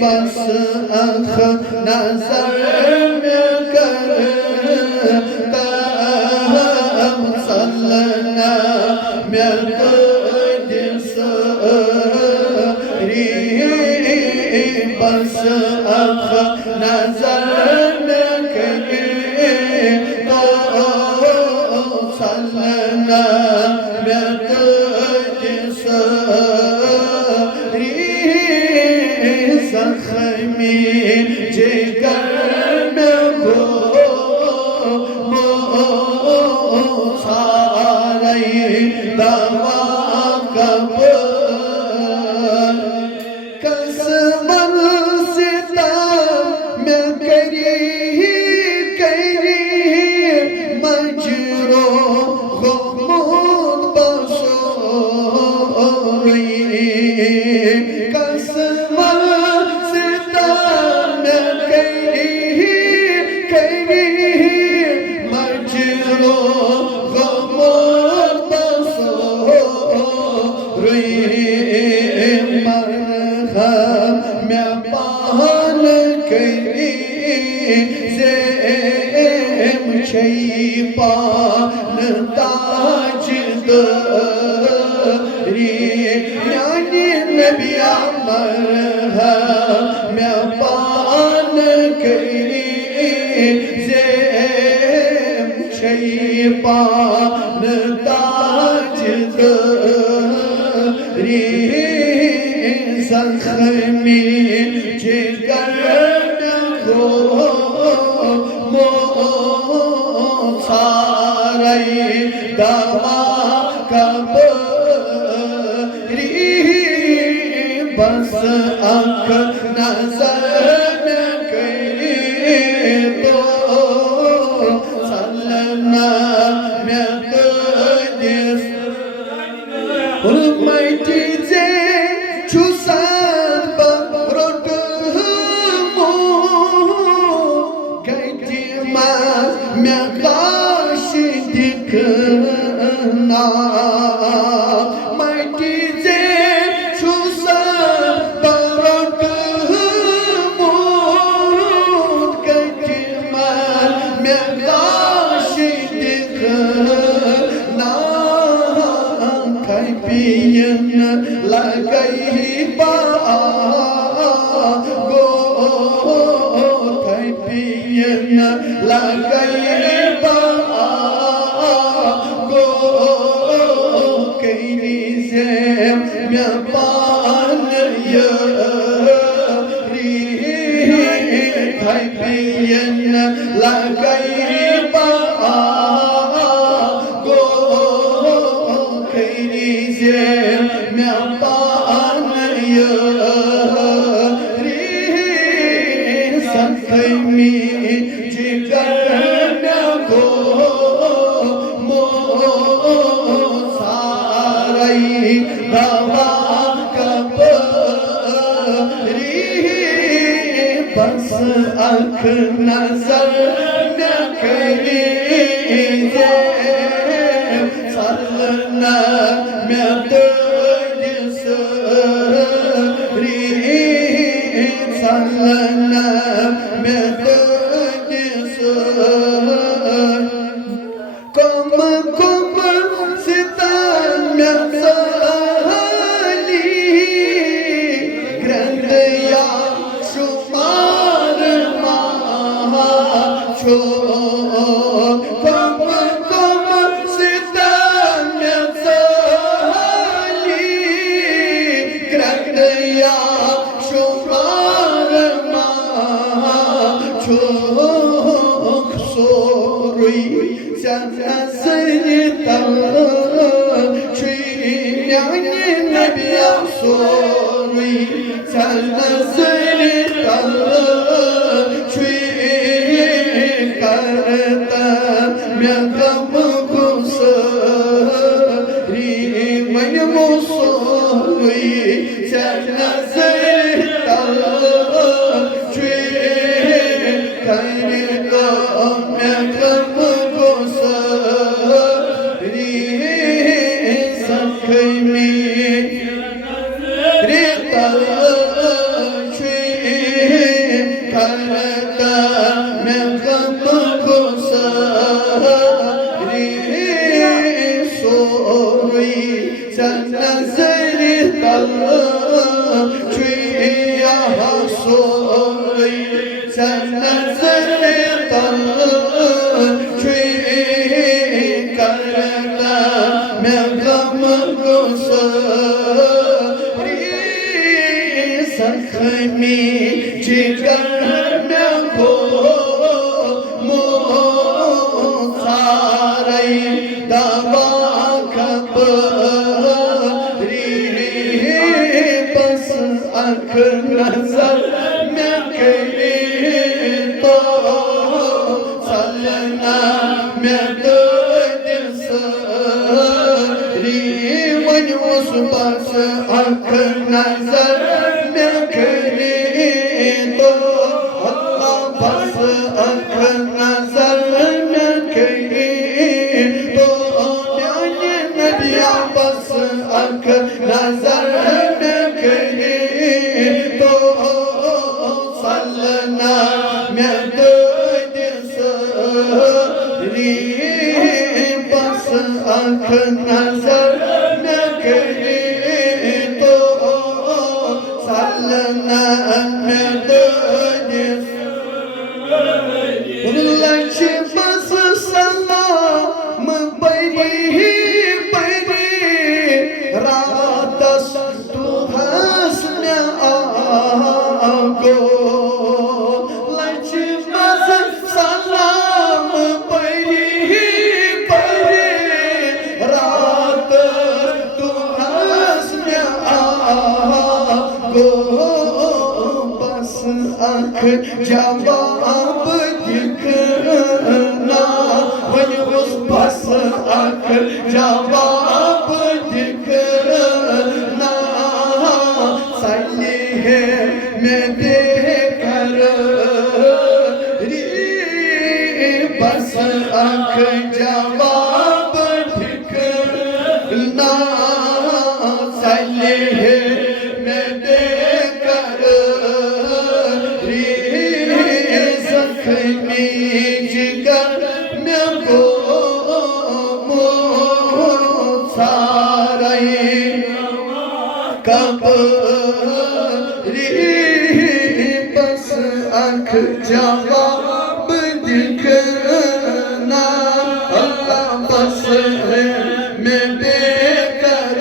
बस अख नजर में करता हम सल्लना में कुछ री बस अख नजर में करता सल्लना में कुछ ज़ख्मी जिगर को सारे दवा कब कसमन सितम में करी मजरो गुमूद बसोरी कसमन पान ताज दरी यानी नबी अमर मैं पान करी से पान ताज दरी ज़ख्मी जिगर को सारे दवा कब री बस अख नजर में करे तो सल्लना में कुछ हुरमती जे छुसात बरोट मो कहती मास में दिखना माटी से छुसा बरक मोद कजमल में काश दिखना खैपियन लगई बा गो खैपियन लगई मैं पान री खैपियन लगई बा गो खैरी से मैं पान री सखमी जिगर को दवा कब री बस अख नजर न करी सल्लना में तुझ री सल्लना में तुझ कम कम सितार में करता मैं गम को सारी सोई नजर तल छुइया सोई नजर तल छुई करता मैं गम को सारी जख्मी जिगर में को मोसारे दवा खबरी बस आँख नजर में करी तो सलना में दर्द सारी मन उस बस आँख नजर में करी तो अल्लाह बस आँख नजर में करी तो प्यारे नबिया बस आँख नजर में करी तो सलना में दर्द सारी बस आँख नजर में करी तो सलना में दर्द लक्ष बस सलाम बड़ी बड़ी रात तू हसन आगो लक्ष बस सलाम बड़ी बड़ी रात तू हसन आगो बस आँख जवाब दिखना वही उस बस आँख जवाब दिखना सही है मैं देकर बस आँख जवाब दिखना सही है मैं देकर जख्मी जिगर में को मोसारे कबरी बस आँख जवाब दिखना अल्लाह बस है मैं बेकर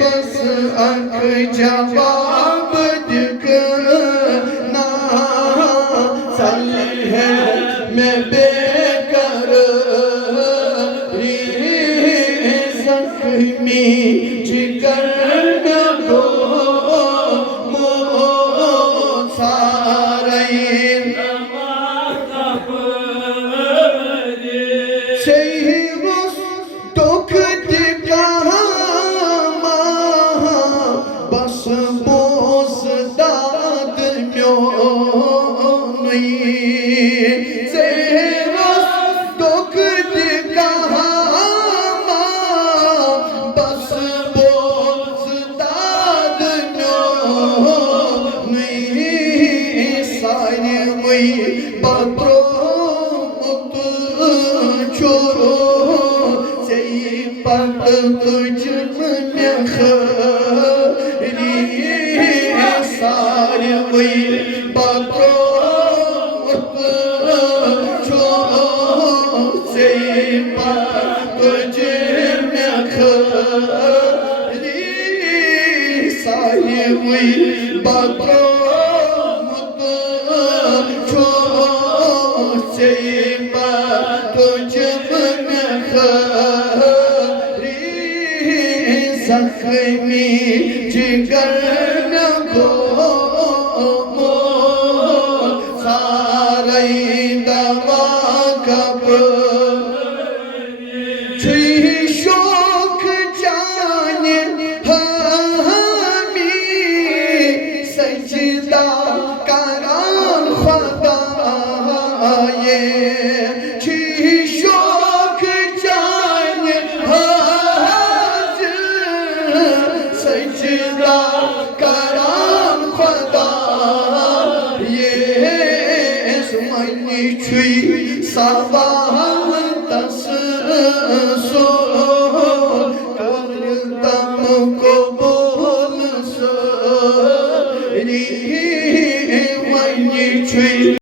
बस आँख जवाब दिखना सही है मैं बेकर जख्मी जिगर में को मोसारे सही उस दुख दिखा बस बोस दाद म्योनी सही उस दुख दिखा बस बोस दाद म्योनी सारे वही पत्रो मुत छोरो सही पत तुझ में खरी सारे वही पत्रो मुत छोरो सही पत तुझ में खरी सारे वही पत्रो मुत छोरो सही पत तुझ में खरी जख्मी जिगर में को मोसारे दवा कब छुई शोक जाने हमी सजदा करा खुदाए छुई शोक जाने सजदा छुई सवाह तस सो